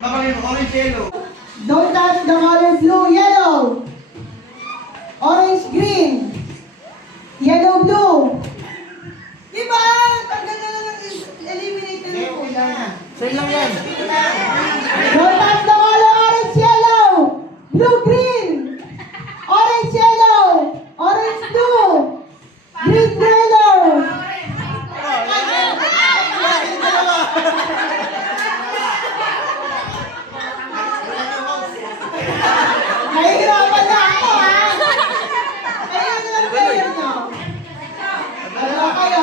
Orange, yellow. Don't touch the color blue, yellow. Orange, green. Yellow, blue. Diba? Tanggal na lang eliminate na lang po yan. Same lang yan. Don't touch the color orange, yellow. Blue, green. Orange, yellow. Orange, blue. Green, yellow. Nahihirapan na ako, ha? Kaya na lang player nyo. Ano kayo?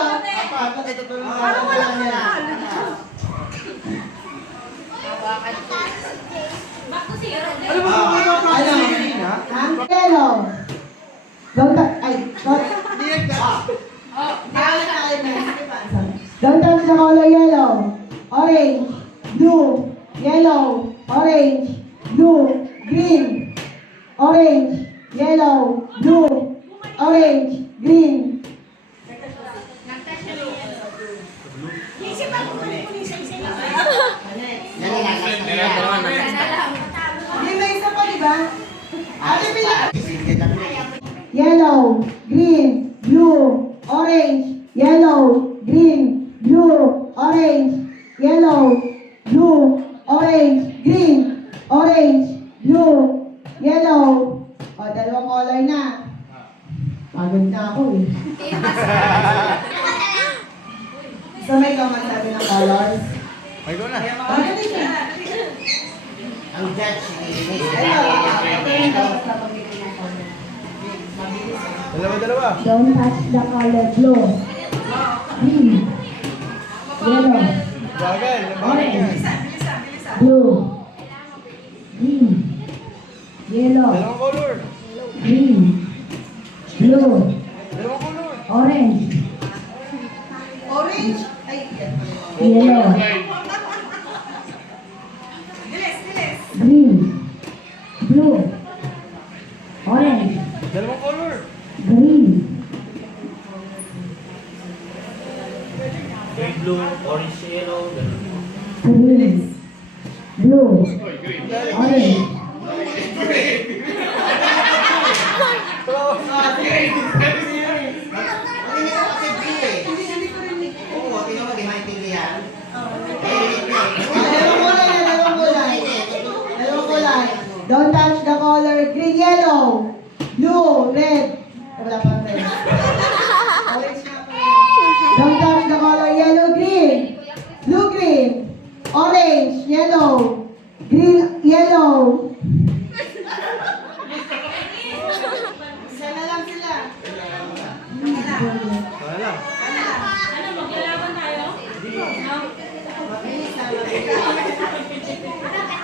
Parang walang Ano? Yellow. Don't touch, don't touch the color yellow. Orange, blue, yellow, orange, blue, green. Orange, yellow, blue, orange, green. Hindi may isa pa, di ba? Ate Pila. Yellow, green, blue, orange, yellow, green, blue, orange, yellow, blue, orange, green, orange, blue, yellow. O, dalawang color na. Pagod na ako eh. So may magsabi ng colors? May go na. Ang judge, Dalawa. Don't touch the color blue, green, yellow, Bagal. orange, blue, green, yellow, Dalawang color. green, blue, Dalawang color. orange, Orange? Ay, yan. yellow, green, blue, orange, Dalawang color. green, blue, orange, yellow, green, blue, orange, Oo, tingnan mo, di maintindihan. Dalawang kulay na, dalawang kulay. Dalawang kulay. Don't touch the color green, yellow, blue, red. Wala pang red. Orange nga pa rin. Don't touch the color yellow, green, blue, green, orange, yellow, green, yellow. Isa na lang sila. Wala lang.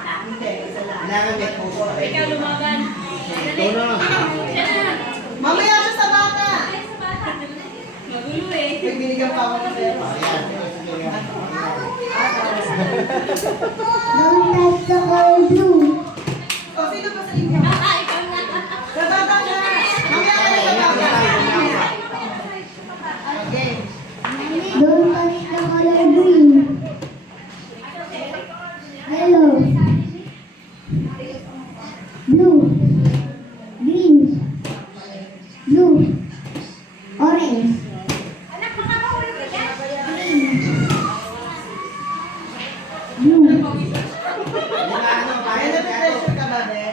Kailangan may post pa rin. Ito na. Mamaya siya sa bata. May binigyan pa ako ng pera. Ayan. don't touch the color blue, O, sino pa sa inyo? Sa bata na. Mamaya kayo sa bata. Okay. don't touch the color green, yellow, blue, green, blue, orange, blue, Kaya na-pressure ka ba, be?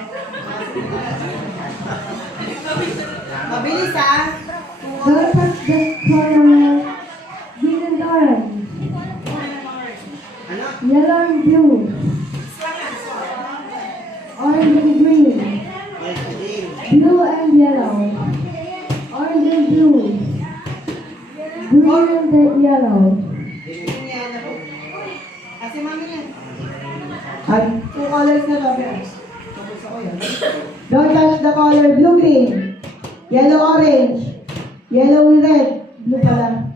Mabilis, ha? don't touch the color green and orange, Ano? yellow and blue, orange and green, Orange, green. blue and yellow, orange and blue, green and yellow, Yan na po. Kasi mami yan. Ay, two colors na ba, be? Focus ako yan. Don't touch the color blue, green, yellow, orange, yellow, red, blue pala.